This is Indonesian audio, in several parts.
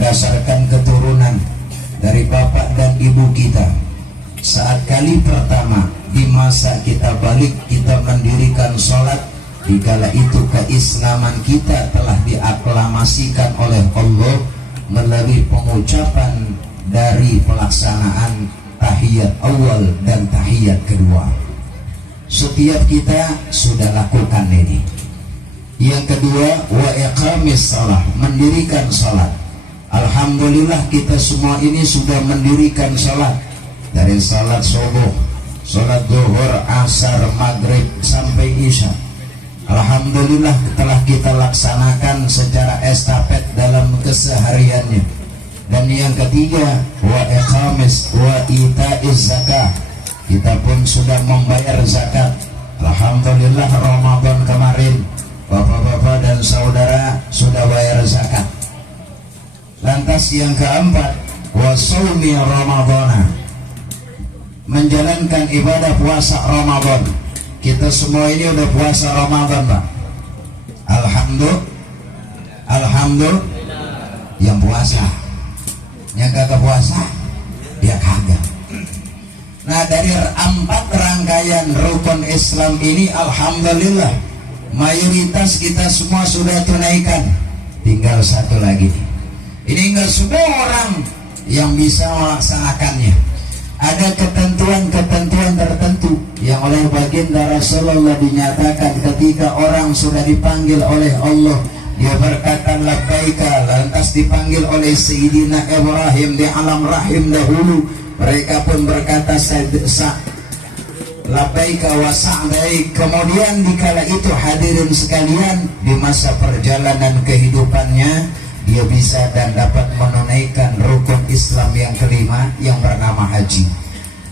berdasarkan keturunan dari bapak dan ibu kita. Saat kali pertama di masa kita balik kita mendirikan sholat, dikala itu keislaman kita telah diaklamasikan oleh Allah melalui pengucapan dari pelaksanaan tahiyat awal dan tahiyat kedua. Setiap kita sudah lakukan ini. Yang kedua, wa iqamis shalah, mendirikan salat. Alhamdulillah kita semua ini sudah mendirikan salat, dari salat subuh, salat zuhur, asar, maghrib sampai isya. Alhamdulillah telah kita laksanakan secara estafet dalam kesehariannya. Dan yang ketiga, wa iqamis wa itaiz zakah, kita pun sudah membayar zakat. Alhamdulillah Ramadan kemarin bapak-bapak dan saudara sudah bayar zakat. Lantas yang keempat, wa shaumi Ramadhana, menjalankan ibadah puasa Ramadan. Kita semua ini udah puasa Ramadan, Pak. Alhamdulillah. Yang puasa, yang kagak puasa dia kagak. Nah, dari 4 rangkaian rukun Islam ini alhamdulillah mayoritas kita semua sudah tunaikan. Tinggal satu lagi. Ini enggak semua orang yang bisa melaksanakannya. Ada ketentuan-ketentuan tertentu yang oleh baginda Rasulullah dinyatakan ketika orang sudah dipanggil oleh Allah, dia berkata labbaika, lantas dipanggil oleh Sayyidina Ibrahim di alam rahim dahulu, mereka pun berkata labbaika wa sa'daik. Kemudian dikala itu hadirin sekalian, di masa perjalanan kehidupannya dia bisa dan dapat menunaikan rukun Islam yang kelima yang bernama haji.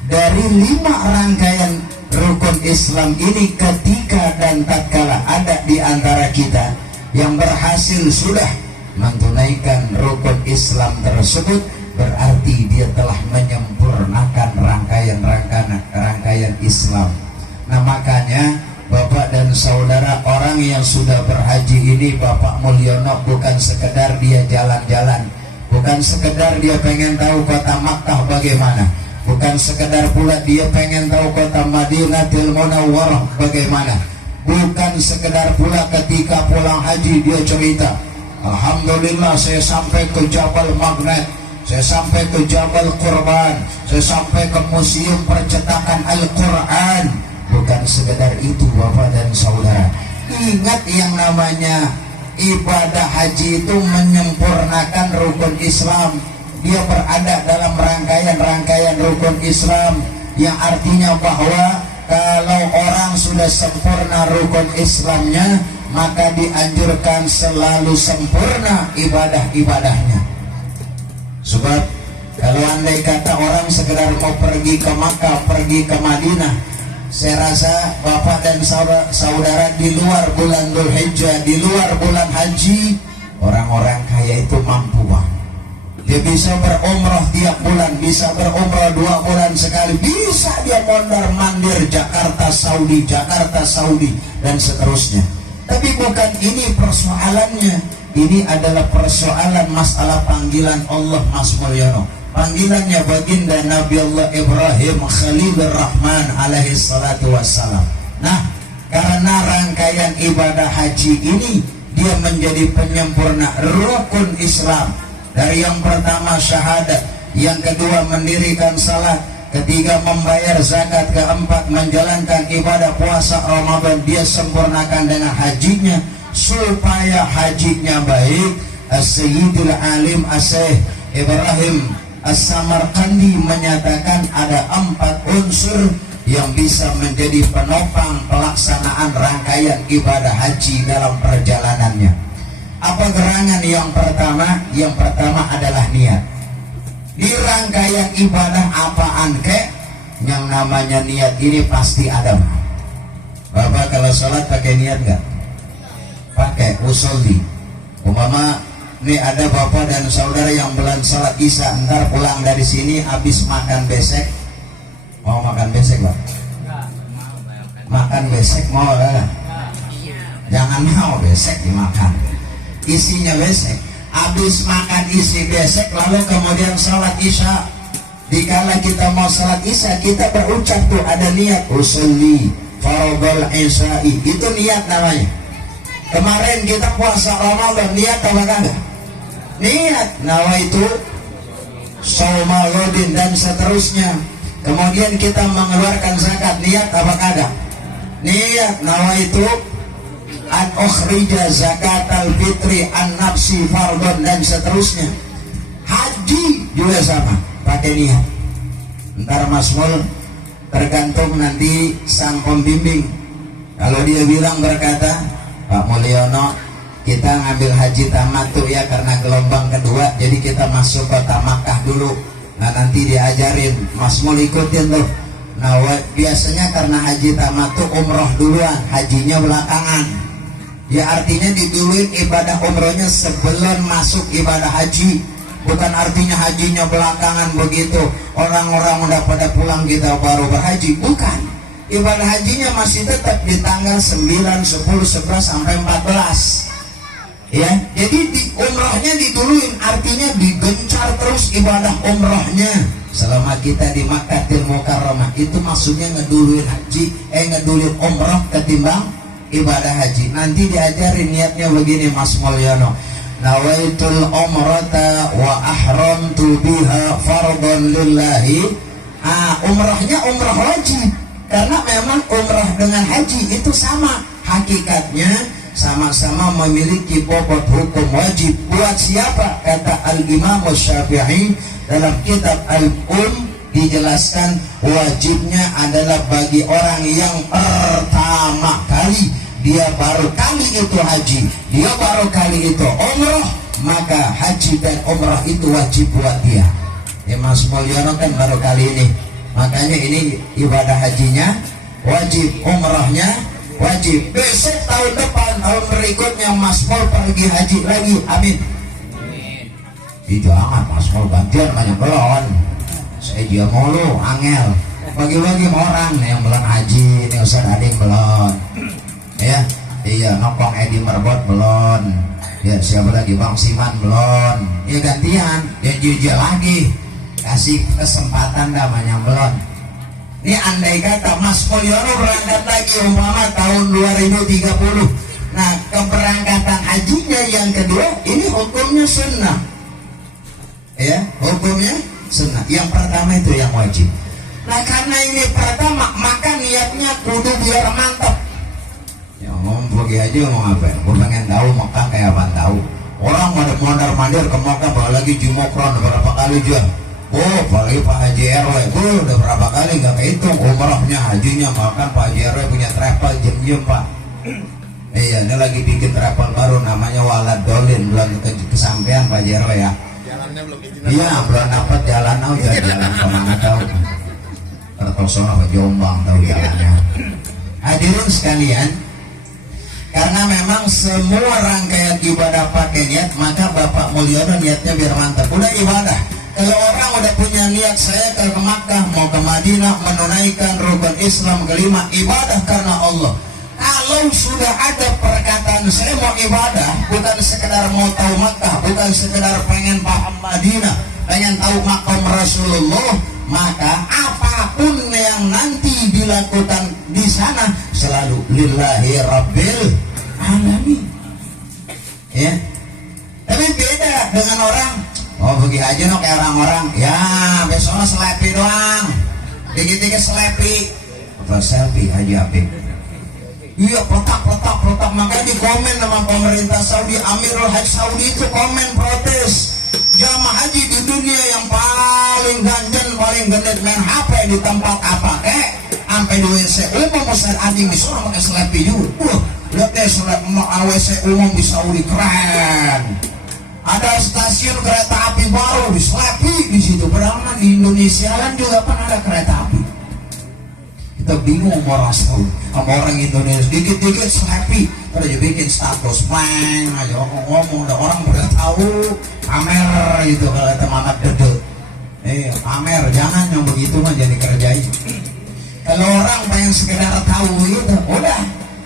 Dari 5 rangkaian rukun Islam ini, ketika dan tatkala ada di antara kita yang berhasil sudah menunaikan rukun Islam tersebut, berarti dia telah menyempurnakan rangkaian Islam. Nah, makanya Bapak dan saudara, orang yang sudah berhaji ini, Bapak Mulyono, bukan sekedar dia jalan-jalan, bukan sekedar dia pengen tahu kota Makkah bagaimana, bukan sekedar pula dia pengen tahu kota Madinatul Munawwarah bagaimana, bukan sekedar pula ketika pulang haji dia cerita, alhamdulillah saya sampai ke Jabal Magnet, saya sampai ke Jabal Qurban, saya sampai ke museum percetakan Al-Quran. Bukan sekedar itu Bapak dan saudara. Ingat yang namanya ibadah haji itu menyempurnakan rukun Islam. Dia berada dalam rangkaian rukun Islam, yang artinya bahwa kalau orang sudah sempurna rukun Islamnya, maka dianjurkan selalu sempurna ibadah-ibadahnya. Sebab kalau andai kata orang sekedar mau pergi ke Makkah, pergi ke Madinah, saya rasa Bapak dan saudara di luar bulan Dzulhijjah, di luar bulan haji, orang-orang kaya itu mampu, Bang. Dia bisa berumrah tiap bulan, bisa berumrah 2 bulan sekali, bisa dia mondar-mandir Jakarta Saudi, dan seterusnya. Tapi bukan ini persoalannya. Ini adalah persoalan masalah panggilan Allah, Mas Mulyono. Panggilannya baginda Nabi Allah Ibrahim Khalilur Rahman alaihi salatu wassalam. Nah, karena rangkaian ibadah haji ini dia menjadi penyempurna rukun Islam. Dari yang pertama syahadat, yang kedua mendirikan salat, ketiga membayar zakat, keempat menjalankan ibadah puasa Ramadan, dia sempurnakan dengan hajinya supaya hajinya baik. As-Sayyidul Alim As-Syekh Ibrahim As-Samarqandi menyatakan ada 4 unsur yang bisa menjadi penopang pelaksanaan rangkaian ibadah haji dalam perjalanannya. Apa gerangan yang pertama? Yang pertama adalah niat. Di rangkaian ibadah apaan kek, yang namanya niat ini pasti ada. Bapak kalau sholat pakai niat nggak? Pakai usolli. Umpama ini ada bapak dan saudara yang belum salat isya, ntar pulang dari sini habis makan besek. Mau makan besek, Pak? Makan besek mau lah. Jangan mau besek dimakan. Isinya besek. habis makan isi besek lalu kemudian sholat isya. Dikala kita mau sholat isya kita berucap tuh ada niat usolli fardhul isya'i, itu niat namanya. Kemarin kita puasa Ramadan niat apa kagak? Niat nawaitu shauma ghadin dan seterusnya. Kemudian kita mengeluarkan zakat niat apa kagak? Niat nawaitu an ukhrija zakatal fitri an nafsi fardhon dan seterusnya. Haji juga sama, pakai niat. Ntar masmul tergantung nanti sang pembimbing. Kalau dia bilang berkata, Pak Mulyono, kita ngambil haji tamattu ya karena gelombang kedua, jadi kita masuk kota Makkah dulu. Nah nanti diajarin, masmul ikutin tuh. Nah biasanya karena haji tamattu umroh duluan, hajinya belakangan. Ya artinya diduluin ibadah umrohnya sebelum masuk ibadah haji. Bukan artinya hajinya belakangan begitu. Orang-orang udah pada pulang kita baru berhaji. Bukan. Ibadah hajinya masih tetap di tanggal 9, 10, 11 sampai 14. Ya, jadi di umrohnya diduluin, artinya digencar terus ibadah umrohnya selama kita di Makkahul Mukarramah. Itu maksudnya ngeduluin haji, ngeduluin umroh ketimbang ibadah haji. Nanti diajarin niatnya begini Mas Mulyono. Nawaitul umrata wa ahramtu biha fardhon lillahi. Umrahnya umrah wajib. Karena memang umrah dengan haji itu sama. Hakikatnya sama-sama memiliki bobot hukum wajib. Buat siapa? Kata Al-Imam Syafi'i dalam kitab dijelaskan wajibnya adalah bagi orang yang pertama kali dia baru kali itu haji, dia baru kali itu umrah, maka haji dan umrah itu wajib buat dia. Ya Mas Mulyono kan baru kali ini, makanya ini ibadah hajinya wajib, umrahnya wajib. Besok tahun depan, tahun berikutnya Mas Mul pergi haji lagi, amin. Itu amat Mas Mul gantian banyak belon. Saya dia mulu angel bagi-bagi orang yang belum haji, ini Ustaz ada yang belum. Ya, iya nongkrong Edi Merbot belum. Ya siapa lagi Bang Siman belum. Ya gantian, ya jujur lagi. Kasih kesempatan namanya belum. Ini andai kata Mas Mulyono berangkat lagi umpama tahun 2030. Nah keberangkatan hajinya yang kedua ini hukumnya sunnah. Ya, hukumnya sunnah. Yang pertama itu yang wajib. Nah karena ini pertama maka niatnya kudu biar mantap. Ya ngomong pergi aja ngomong apa? Gue pengen tahu Mekah kayak apa tahu. Orang pada mondar-mandir ke Mekah apalagi Jumokron berapa kali juga. Oh, apalagi Pak Haji RW, udah berapa kali gak kehitung umrahnya, hajinya, makan Pak Haji RW punya travel jem-jem Pak. Iya, ini lagi bikin travel baru namanya Walad Dolin, belum kesampean Pak Haji RW ya. Jalannya belum izin. Iya, belum dapat jalan aja, jalan kemana tahu. Tertosona ke Jombang tahu jalannya. Hadirin sekalian, karena memang semua rangkaian ibadah pakai niat, maka Bapak Mulyono niatnya biar mantap. Udah ibadah. Kalau orang udah punya niat saya ke Makkah, mau ke Madinah, menunaikan rukun Islam kelima, ibadah karena Allah. Kalau sudah ada perkataan saya mau ibadah, bukan sekedar mau tahu Makkah, bukan sekedar pengen paham Madinah, pengen tahu makam Rasulullah, maka apapun yang nanti dilakukan di sana selalu lillahi rabbil alamin. Ya. Tapi beda dengan orang, oh pergi aja no kayak orang-orang, ya besoknya selepi doang, dikit-dikit selepi, atau selfie aja Apik. Iya petak, makanya di komen sama pemerintah Saudi, Amirul Hajj Saudi itu komen protes. Jamaah haji di dunia yang paling ganjen, paling genit main HP di tempat apa kek, sampai di WC umum Ustaz Adi misalnya pakai selepi juga. Lihat deh WC umum di Saudi keren. Ada stasiun kereta api baru di selepi di situ. Padahal di Indonesia kan juga pernah ada kereta api. Kita bingung mau rasul sama orang Indonesia, dikit-dikit selepi, terus bikin status plan aja ngomong, ada orang udah tahu pamer gitu kalau kata Mamat Dede. Pamer jangan yang begitu mah jadi kerjain. Kalau orang pengen sekedar tahu gitu, udah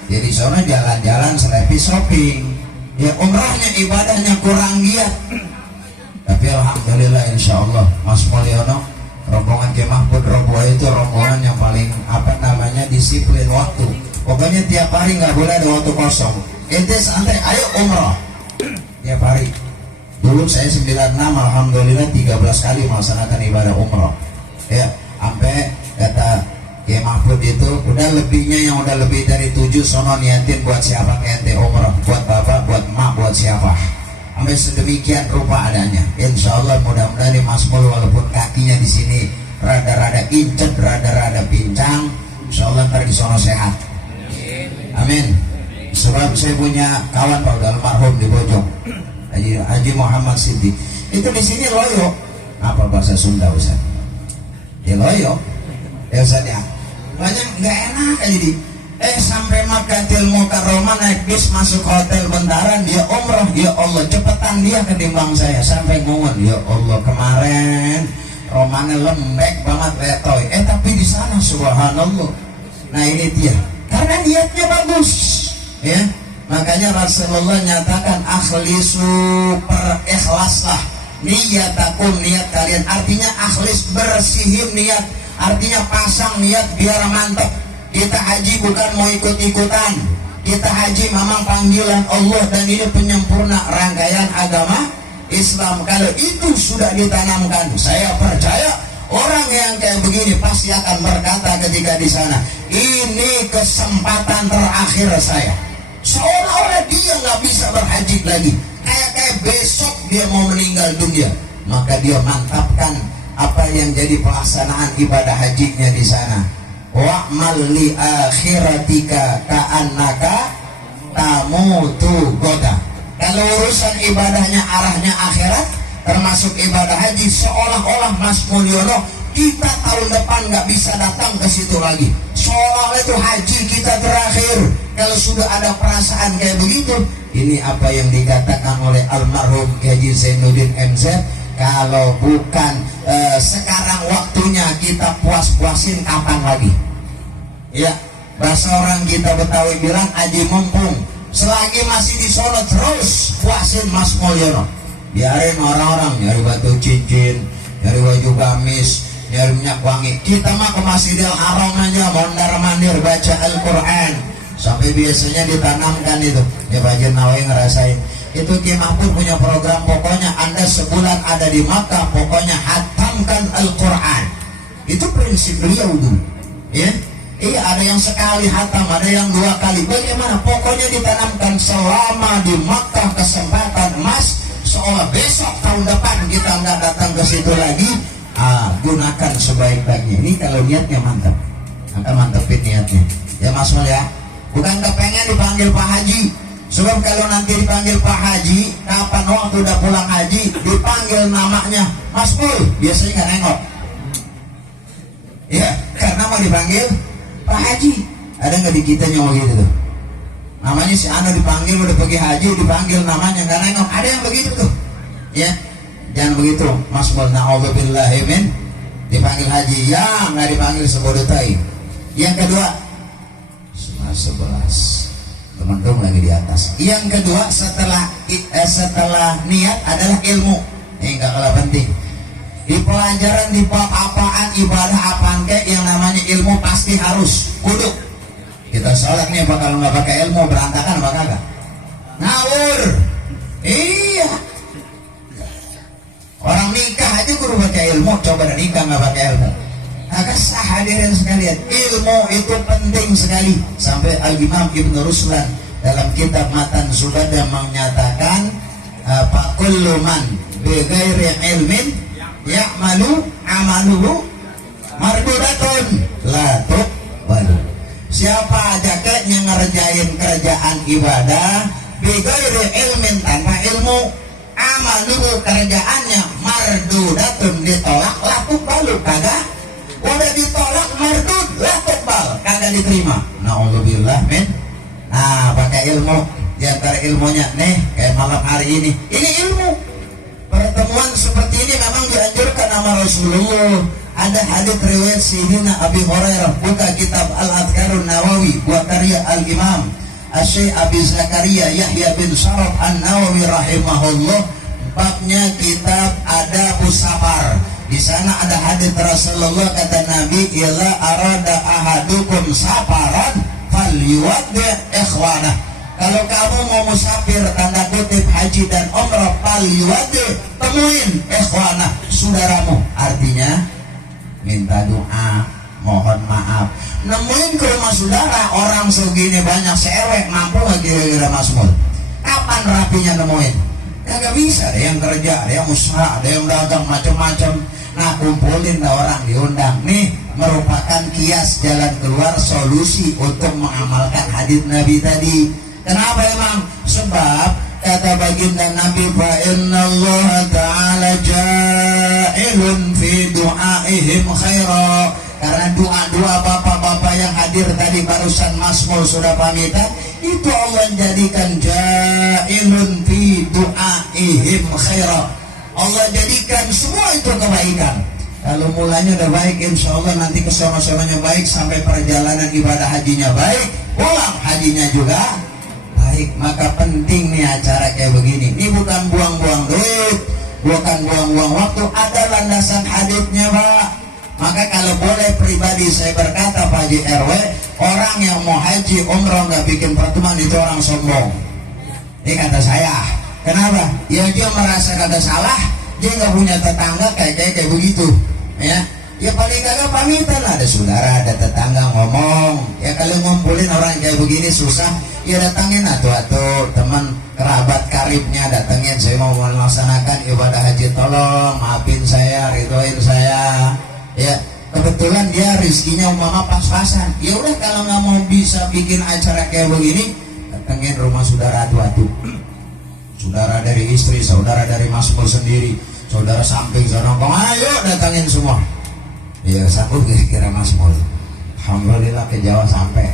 jadi soalnya jalan-jalan selepi shopping. Ya umrahnya ibadahnya kurang giat. Tapi alhamdulillah insya Allah Mas Mulyono, rombongan Ki Mahfud Roboh itu rombongan yang paling disiplin waktu. Pokoknya tiap hari nggak boleh ada waktu kosong. Ente santai, ayo umrah tiap hari. Dulu saya 96, alhamdulillah 13 kali melaksanakan ibadah umrah. Ya, sampai kata Ki Mahfud itu udah lebihnya, yang udah lebih dari 7 sono niatin buat siapa ente umrah, buat bapak, buat emak, buat siapa. Sampai sedemikian rupa adanya. Insya Allah mudah-mudahan Mas Mul walaupun kakinya di sini rada-rada incet, rada-rada pincang, insya Allah ntar di sono sehat. Amin. Sebab saya punya kawan Pak almarhum di Bojong, Haji Muhammad Siddiq. Itu di sini loyo. Apa bahasa Sunda Ustaz? Ya loyo. Ya Ustaz ya. Banyak nggak enak aja di. Sampai Makkatul Mukarramah naik bis masuk hotel bentaran, dia umrah. Ya Allah, cepetan dia ketimbang saya. Sampai ngomong, ya Allah kemarin romannya lembek banget letoy. Tapi di sana subhanallah. Nah ini dia. Karena niatnya bagus. Ya, makanya Rasulullah nyatakan akhlisu, perikhlaslah niyatakum, niat kalian. Artinya akhlis, bersihin niat, artinya pasang niat biar mantap. Kita haji bukan mau ikut-ikutan, kita haji memang panggilan Allah dan ini penyempurna rangkaian agama Islam. Kalau itu sudah ditanamkan, saya percaya orang yang kayak begini pasti akan berkata ketika di sana, ini kesempatan terakhir saya. Seolah-olah dia nggak bisa berhaji lagi, kayak besok dia mau meninggal dunia. Maka dia mantapkan apa yang jadi pelaksanaan ibadah hajinya di sana. Wa'mal li akhiratika ka'annaka tamutu goda. Kalau urusan ibadahnya arahnya akhirat, termasuk ibadah haji, seolah-olah Mas Mulyono kita tahun depan nggak bisa datang ke situ lagi. Seolah-olah itu haji kita terakhir. Kalau sudah ada perasaan kayak begitu, ini apa yang dikatakan oleh almarhum Haji Zainuddin MZ. Kalau bukan sekarang waktunya, kita puas-puasin kapan lagi? Ya, bahasa orang kita Betawi bilang aji mumpung. Selagi masih di Solo terus puasin Mas Mulyono. Biarin orang-orang nyari batu cincin, nyari baju gamis, nyari minyak wangi. Kita mah ke Masjidil Haram aja mondar-mandir baca Al-Quran. Sampai biasanya ditanamkan itu. Ya Pak Nawawi ngerasain. Itu Ki Mahfud punya program, pokoknya Anda sebulan ada di Makkah, pokoknya hatamkan Al-Quran. Itu prinsip beliau dulu. Ya, iya, ada yang sekali hatam, ada yang 2 kali. Bagaimana? Pokoknya ditanamkan selama di Makkah kesempatan emas. Seolah besok tahun depan kita nggak datang ke situ lagi. Gunakan sebaik-baiknya. Ini kalau niatnya mantap, akan mantepin niatnya. Ya Mas Mul ya. Bukan kepengen dipanggil Pak Haji. Sebab kalau nanti dipanggil Pak Haji, kapan waktu udah pulang haji, dipanggil namanya Mas Mul, biasanya nggak nengok. Ya, karena mau dipanggil Pak Haji. Ada nggak di kita nyawa gitu tuh? Namanya si Anu dipanggil udah pergi haji, dipanggil namanya nggak nengok. Ada yang begitu tuh. Ya, jangan begitu. Mas Mul, na'udzubillahi min, dipanggil haji, ya nggak dipanggil sebodotai. Yang kedua, 11 teman-teman lagi di atas. Yang kedua setelah niat adalah ilmu. Ini nggak kalah penting. Di pelajaran di bab apaan, ibadah apaan kayak yang namanya ilmu pasti harus kudu. Kita sholat nih apa kalau nggak pakai ilmu berantakan apa kagak? Ngawur. Iya. Orang nikah aja kudu pakai ilmu, coba dan nikah nggak pakai ilmu. Agak sah hadirin sekalian, ilmu itu penting sekali. Sampai Al-Imam Ibn Ruslan dalam kitab Matan Zubadah menyatakan, kullu man bi ghairi ilmin ya'malu amaluhu mardudatun la tuqbalu. Siapa aja yang ngerjain kerjaan ibadah bi ghairi ilmin, tanpa ilmu, amaluhu kerjaannya mardudatun, ditolak, la tuqbalu, kagak. Udah ditolak mardud, lah tebal, kagak diterima. Na'udzubillah min. Nah, pakai ilmu. Di antara ilmunya nih, kayak malam hari ini ilmu. Pertemuan seperti ini memang dianjurkan sama Rasulullah. Ada hadits riwayat Sayyidina Abi Hurairah, buka kitab Al-Adhkarun Nawawi buat karya Al-Imam Syekh Abi Zakaria Yahya bin Sharaf An-Nawawi rahimahullah, babnya kitab Adabus Safar. Di sana ada hadits Rasulullah, kata Nabi, "Idza arada ahadukum safaran falyuwaddi ikhwanah." Kalau kamu mau musafir, tanda kutip haji dan umrah, falyuwaddi, temuin ikhwanah, saudaramu. Artinya minta doa, mohon maaf. Nemuin ke rumah saudara, orang segini banyak seewek, mampu nggak kira-kira Masmul? Kapan rapinya nemuin? Ya gak bisa, ada yang kerja, ada yang usaha, ada yang dagang, macam-macam. Nah, kumpulin lah orang, diundang. Nih merupakan kias jalan keluar, solusi untuk mengamalkan hadits Nabi tadi. Kenapa emang? Sebab kata baginda Nabi, fa innallaha ta'ala ja'ilun fi du'aihim khaira. Karena doa-doa bapak-bapak yang hadir tadi barusan Masmul sudah pamitan, itu Allah jadikan ja'ilun fi du'aihim khaira. Allah jadikan semua itu kebaikan. Kalau mulanya udah baik, insya Allah nanti kesana-sananya baik, sampai perjalanan ibadah hajinya baik, pulang hajinya juga baik. Maka penting nih acara kayak begini. Ini bukan buang-buang duit, bukan buang-buang waktu, ada landasan haditsnya, Pak. Maka kalau boleh pribadi saya berkata, Pak Haji RW, orang yang mau haji umroh nggak bikin pertemuan itu orang sombong. Ini kata saya. Kenapa? Ya dia merasa kagak salah, dia nggak punya tetangga kayak begitu, ya. Ya paling kagak pamitan, ada saudara, ada tetangga ngomong. Ya kalau ngumpulin orang kayak begini susah, ya datangin atuh teman kerabat karibnya, datengin, saya mau melaksanakan ibadah haji, tolong maafin saya, ridhoin saya. Ya kebetulan dia rezekinya umpama pas-pasan. Ya udah, kalau nggak mau bisa bikin acara kayak begini, datengin rumah saudara atuh. Saudara dari istri, saudara dari Masmul sendiri, saudara samping, saudara ayo datangin semua. Ya sanggup kira-kira Masmul. Alhamdulillah ke Jawa sampai.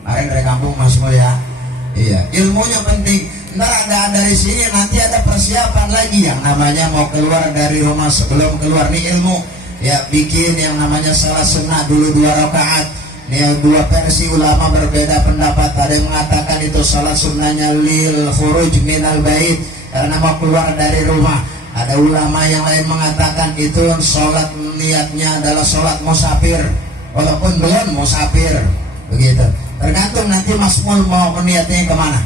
Kemarin dari kampung Masmul ya. Iya, ilmunya penting. Ntar ada dari sini nanti ada persiapan lagi yang namanya mau keluar dari rumah. Sebelum keluar nih ilmu, ya bikin yang namanya salat sunnah dulu 2 rakaat. Nih 2 versi ulama berbeda pendapat. Ada yang mengatakan itu salat sunnahnya lil khuruj minal bait, karena mau keluar dari rumah. Ada ulama yang lain mengatakan itu salat niatnya adalah salat musafir, walaupun belum musafir. Begitu. Tergantung nanti Masmul mau niatnya kemana.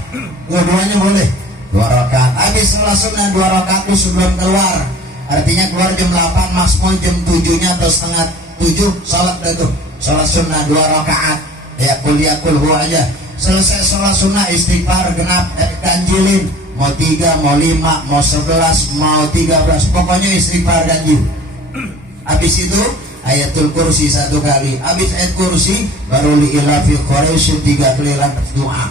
Dua-duanya boleh. 2 rakaat. Habis salat sunnah 2 rakaat itu sebelum keluar. Artinya keluar jam 8, Masmul jam 7-nya atau setengah 7 salat itu. Salat sunnah 2 rakaat, ya kuliah kulhu aja. Selesai salat sunnah istighfar genap, ganjilin. Mau 3, mau 5, mau 11, mau 13, pokoknya istighfar ganjil. Habis itu ayatul kursi 1 kali. Habis ayat kursi baru li'ilah fi Quraisy 3 kali lantas doa.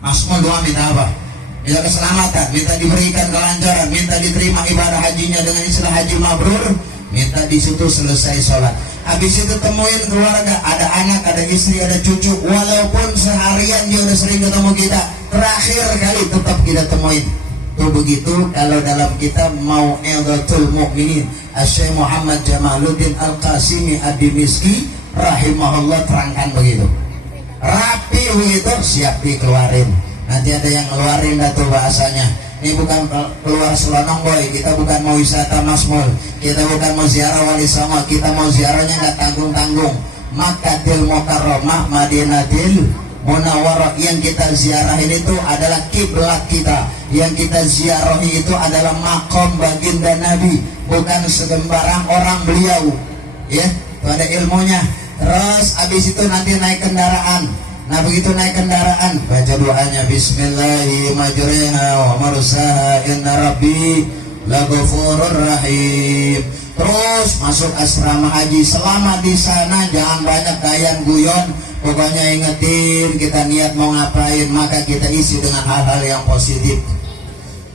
Masmul doa minta apa? Minta keselamatan, minta diberikan kelancaran, minta diterima ibadah hajinya dengan istilah haji mabrur. Minta di situ selesai sholat. Habis itu temuin keluarga, ada anak, ada istri, ada cucu. Walaupun seharian dia udah sering ketemu kita, terakhir kali tetap kita temuin. Tuh begitu kalau dalam kitab Mau'izatul Mu'minin, Syekh Muhammad Jamaluddin Al-Qasimi Ad-Dimishqi rahimahullah terangkan begitu. Rapi begitu, siap dikeluarin. Nanti ada yang ngeluarin dah tuh bahasanya. Ini bukan keluar selonong boy, kita bukan mau wisata Masmul, kita bukan mau ziarah Wali Songo, kita mau ziarahnya nggak tanggung-tanggung. Makkatil Mukarramah, Madinatil Munawwarah. Yang kita ziarahin itu adalah kiblat kita. Yang kita ziarahi itu adalah makom baginda Nabi, bukan segembarang orang beliau. Ya, itu ada ilmunya. Terus abis itu nanti naik kendaraan. Nah begitu naik kendaraan, baca doanya Bismillahirrahmanirrahim wa mursaha inna rabbi laghafurur rahim. Terus masuk asrama haji. Selama di sana jangan banyak gayan guyon. Pokoknya ingetin kita niat mau ngapain, maka kita isi dengan hal-hal yang positif.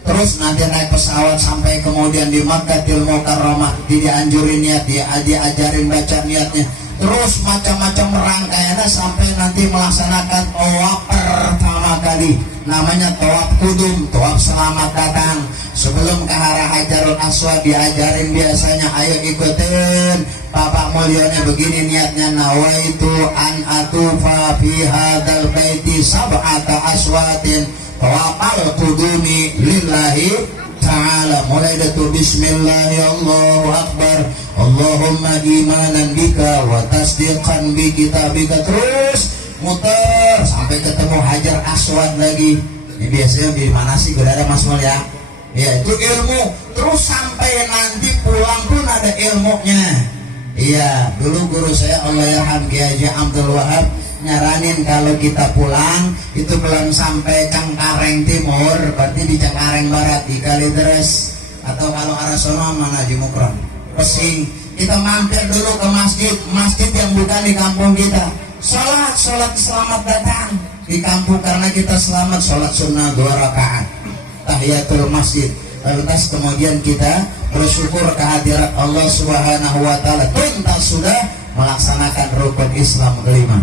Terus nanti naik pesawat sampai kemudian di Makkatil Mukarramah, dianjurin niat, diajarin baca niatnya. terus macam-macam rangkaiannya sampai nanti melaksanakan tawaf pertama kali, namanya tawaf kudum, tawaf selamat datang. Sebelum ke arah Hajarul Aswad diajarin biasanya, ayo ikutin Bapak mulianya begini niatnya, nawaitu an atufa fi hadzal baiti sab'ata aswatin tawafal qudumi lillahi ta'ala. Mulai dari bismillah, Allahu akbar, Allahumma imanan bika wa tasdiqan bi kitabika, terus muter sampai ketemu Hajar Aswad lagi. Ini biasanya di mana sih udah ada Mas Mul ya? Ya itu ilmu, terus sampai nanti pulang pun ada ilmunya. Iya, dulu guru saya Allahyarham Kiai Haji Abdul Wahab nyaranin kalau kita pulang itu belum sampai Cengkareng Timur, berarti di Cengkareng Barat di Kalideres, atau kalau arah sono mana di Mukron Pesing, kita mampir dulu ke masjid yang bukan di kampung kita, sholat selamat datang di kampung, karena kita selamat sholat sunnah 2 rakaat tahiyatul masjid. Lantas kemudian kita bersyukur kehadirat Allah Subhanahu wa taala, tuntas sudah melaksanakan rukun Islam kelima.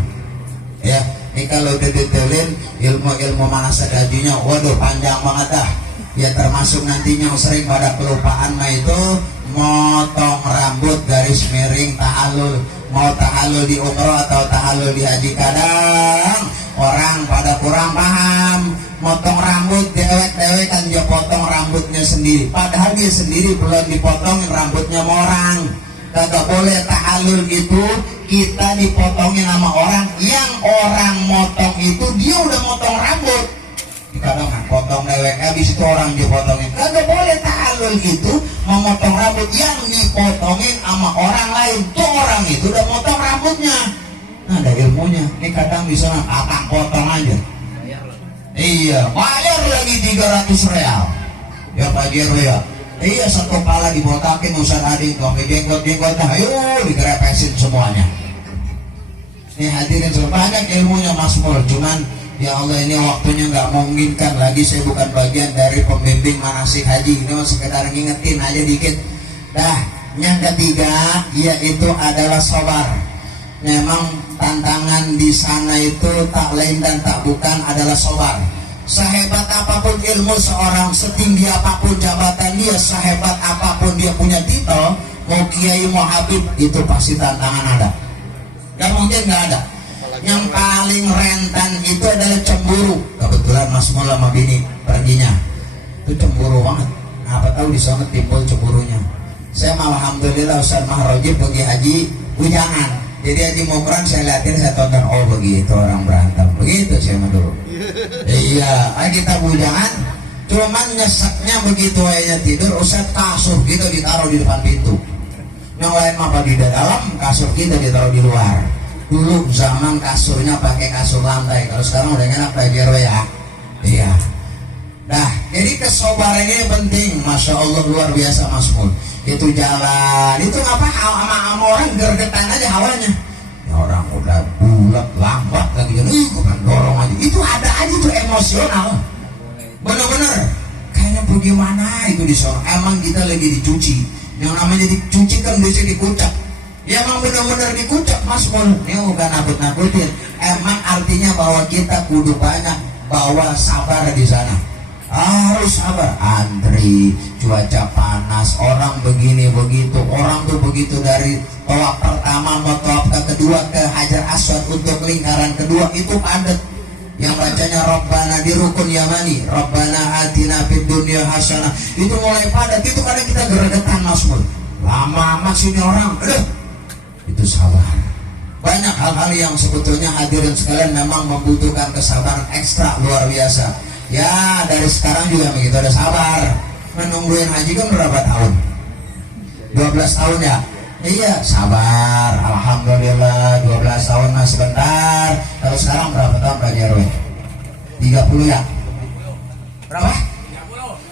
Ya, ini kalau udah detailin ilmu-ilmu manasik hajinya, waduh panjang banget dah. Ya termasuk nantinya sering pada kelupaan mah itu motong rambut garis miring tahalul. Mau tahalul di umroh atau tahalul di haji, kadang orang pada kurang paham, motong rambut dewek-dewek kan dia potong rambutnya sendiri, padahal dia sendiri belum dipotongin rambutnya sama orang. Kagak boleh tahalul itu kita dipotongin sama orang, yang orang motong itu dia udah motong rambut. Kadang kan potong dewek habis itu orang dipotongin. Kagak boleh tahalul itu memotong rambut yang dipotongin sama orang lain, tuh orang itu udah motong rambutnya. Nah, ada ilmunya. Ini kadang bisa akang potong aja. Iya, bayar lagi 300 real. Ya Pak Jero ya. Iya, satu kepala dibotakin Ustaz Adi, pakai jenggot-jenggot, ayo digerepesin semuanya. Ini hadirin banyak ilmunya Mas Mul, cuman ya Allah ini waktunya nggak memungkinkan lagi. Saya bukan bagian dari pembimbing manasik haji, ini sekedar ngingetin aja dikit. Dah, yang ketiga yaitu adalah sabar. Memang tantangan di sana itu tak lain dan tak bukan adalah sabar. Sehebat apapun ilmu seorang, setinggi apapun jabatan dia, sehebat apapun dia punya titel, mau kiai mau habib, itu pasti tantangan ada. Gak mungkin gak ada. Yang paling rentan itu adalah cemburu. Kebetulan Mas Mul sama bini perginya itu cemburu banget. Apa tahu di sana timbul cemburunya. Saya malah alhamdulillah Ustaz Mahrojib pergi haji bujangan. Jadi haji Mukran saya liatin, saya tonton, oh begitu orang berantem, begitu saya dulu. Iya, kita bujangan, cuman nyeseknya begitu aja tidur, Ustaz kasur kita ditaruh di depan pintu. Yang lain apa di dalam, kasur kita ditaruh di luar. Dulu zaman kasurnya pakai kasur lantai, kalau sekarang udah enak belajar ya. Iya. Nah, jadi kesabaran ini penting, masya Allah luar biasa Mas Mul. Itu jalan, itu ngapa sama orang gergetan aja hawanya. Ya orang udah bulat, lambat lagi, kan dorong aja. Itu ada aja tuh emosional. Bener-bener, kayaknya bagaimana itu di sana. Emang kita lagi dicuci. Yang namanya dicuci kan biasanya dikucap. Ya emang bener-bener dikucap Mas Mul. Ini bukan nakut-nakutin. Emang artinya bahwa kita kudu banyak bawa sabar di sana. Harus sabar, antri, cuaca panas, orang begini begitu, orang tuh begitu dari tawaf pertama mau tawaf ke kedua ke Hajar Aswad untuk lingkaran kedua itu padat. Yang bacanya Rabbana di rukun Yamani, Rabbana atina fid dunya hasanah, itu mulai padat. Itu kadang kita geregetan Mas Mul. Lama amat sini orang, itu sabar. Banyak hal-hal yang sebetulnya hadirin sekalian memang membutuhkan kesabaran ekstra luar biasa. Ya dari sekarang juga begitu, ada sabar. Menungguin haji kan berapa tahun? 12 tahun ya? Iya sabar, alhamdulillah 12 tahun mas sebentar. Kalau sekarang berapa tahun Pak Jarwe? 30 ya? Berapa?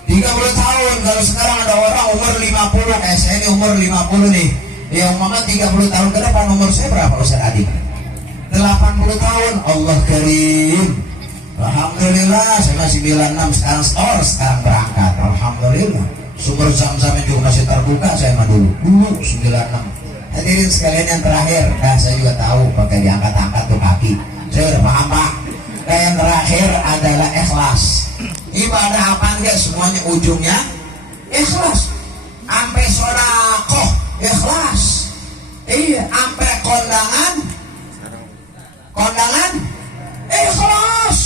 30 tahun. Kalau sekarang ada orang umur 50, saya ini umur 50 nih. Ya umpama 30 tahun ke depan umur saya berapa Ustaz Adi? 80 tahun. Allah karim. Alhamdulillah saya masih 96 sekarang berangkat. Alhamdulillah sumber zam-zamnya juga masih terbuka. Saya mah dulu 96 Hadirin sekalian yang terakhir, nah saya juga tahu pakai diangkat-angkat tuh kaki. Saya udah paham Pak. Nah, yang terakhir adalah ikhlas. Ibadah apa enggak semuanya ujungnya ikhlas. Sampai sedekah ikhlas. Iya, sampai kondangan ikhlas.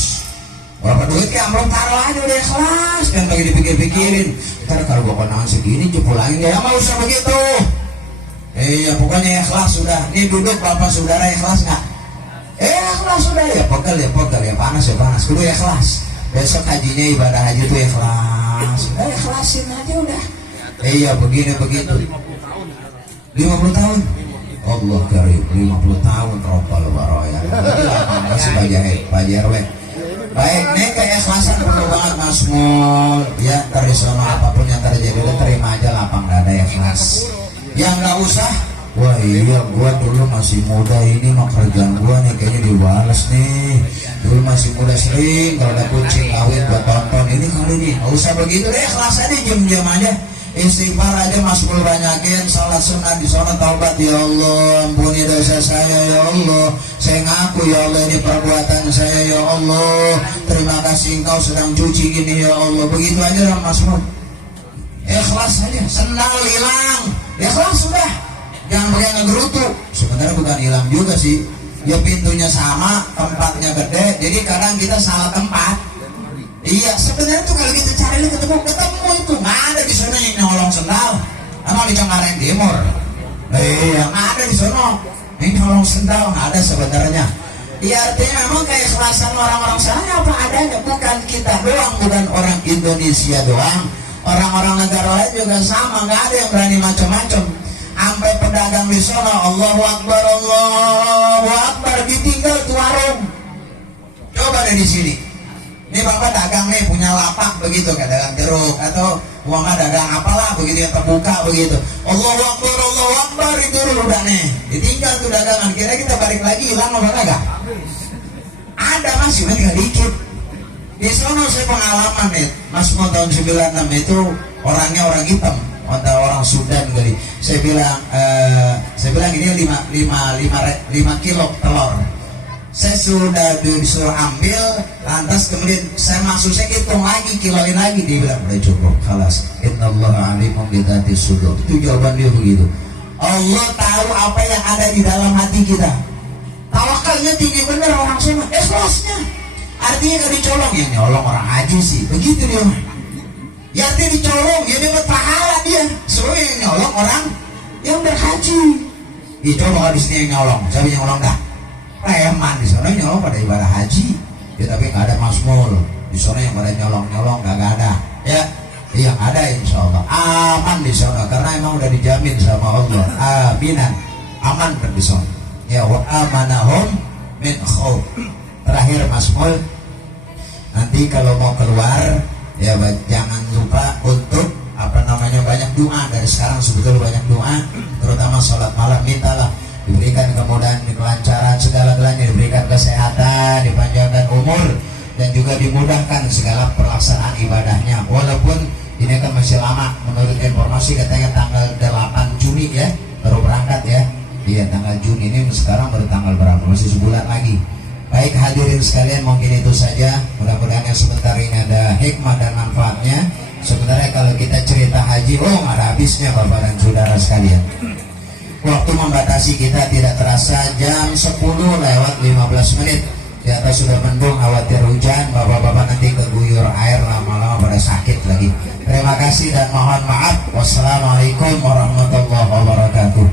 Berapa duit ya amplop taruh aja udah ikhlas. Kan lagi dipikir-pikirin. Ntar kalau gua kondangan segini jepulangin ya nggak usah begitu. Iya pokoknya ikhlas sudah. Ini duduk bapak saudara ikhlas nggak? Ikhlas sudah ya pegel ya panas kudu ikhlas. Besok hajinya ibadah haji itu ikhlas. Ikhlasin aja udah. Iya begini begitu. 50 tahun. Allah karim 50 tahun robbal baroya. Jadi lapang masih Pak JRW. Baik, nih keikhlasan perlu banget Mas Mul. Ya dari sana apapun yang terjadi terima aja lapang dada ikhlas. Yang nggak usah, wah iya gua dulu masih muda ini mah kerjaan gua nih kayaknya dibalas nih. Dulu masih muda sering kalau ada kucing kawin gua tonton ini kali ini. Nggak usah begitu deh, ikhlas aja diam aja. Istighfar aja Mas Mul banyakin, salat sunat di sana taubat ya Allah, ampuni dosa saya ya Allah. Saya ngaku ya Allah ini perbuatan saya ya Allah. Terima kasih Engkau sedang cuci gini ya Allah. Begitu aja lah Mas Mul. Ikhlas aja, sendal hilang, ikhlas sudah. Jangan pakai ngegerutu. Sebenarnya bukan hilang juga sih. Ya pintunya sama, tempatnya gede, jadi kadang kita salah tempat. Iya, sebenarnya tuh kalau kita cari ketemu itu nggak ada di sana yang nyolong sendal. Emang di Cengkareng Timur. Iya, nggak ada di sana yang nyolong sendal, nggak ada sebenarnya. Iya artinya memang keikhlasan orang-orang sana apa adanya, bukan kita doang, bukan orang Indonesia doang. Orang-orang negara lain juga sama, nggak ada yang berani macam-macam. Sampai pedagang di sana, Allahu Akbar, ditinggal tuh warung. Coba deh di sini. Ini bapak dagang nih, punya lapak begitu, kayak dagang jeruk atau uangnya dagang apalah begitu yang terbuka begitu. Allahu Akbar itu udah nih, ditinggal tuh dagangan. Kira kita balik lagi hilang apa enggak? Ada Mas, cuma tinggal dikit. Di sana saya pengalaman nih, Mas mau tahun 96 itu orangnya orang hitam, orang Sudan kali. Saya bilang ini 5 kilo telur. Saya sudah disuruh ambil, lantas kemudian saya hitung lagi, kiloin lagi. Dia bilang udah cukup, khalas. Innallaha alimun bidzati sudur. Itu jawaban dia begitu. Allah tahu apa yang ada di dalam hati kita. Tawakalnya tinggi bener orang semua, ikhlasnya. Artinya kalau dicolong, ya nyolong orang haji sih, begitu dia. Ya artinya dicolong, ya dapat pahala dia. Soalnya yang nyolong orang yang berhaji. Dicolong habis ini yang nyolong, siapa yang nyolong dah? Preman di sana nyolong pada ibadah haji. Ya tapi nggak ada masmul. Di sana yang pada nyolong nggak ada. Ya, yang ada insya Allah aman di sana karena emang udah dijamin sama Allah. Aminan, aman di sana. Ya wa amanahum min khauf. Terakhir masmul. Nanti kalau mau keluar ya jangan lupa untuk banyak doa. Dari sekarang sebetulnya banyak doa, terutama sholat malam. Mintalah diberikan kemudahan, kelancaran segala-galanya, diberikan kesehatan, dipanjangkan umur, dan juga dimudahkan segala pelaksanaan ibadahnya. Walaupun ini kan masih lama, menurut informasi katanya tanggal 8 Juni ya baru berangkat ya. Iya tanggal Juni ini, sekarang baru tanggal berapa, masih sebulan lagi. Baik hadirin sekalian, mungkin itu saja. Mudah-mudahan yang sebentar ini ada hikmah dan manfaatnya. Sebenarnya kalau kita cerita haji, nggak ada habisnya Bapak dan Saudara sekalian. Waktu membatasi kita tidak terasa, jam 10:15 menit. Di atas sudah mendung, khawatir hujan, bapak-bapak nanti keguyur air, lama-lama pada sakit lagi. Terima kasih dan mohon maaf. Wassalamualaikum warahmatullahi wabarakatuh.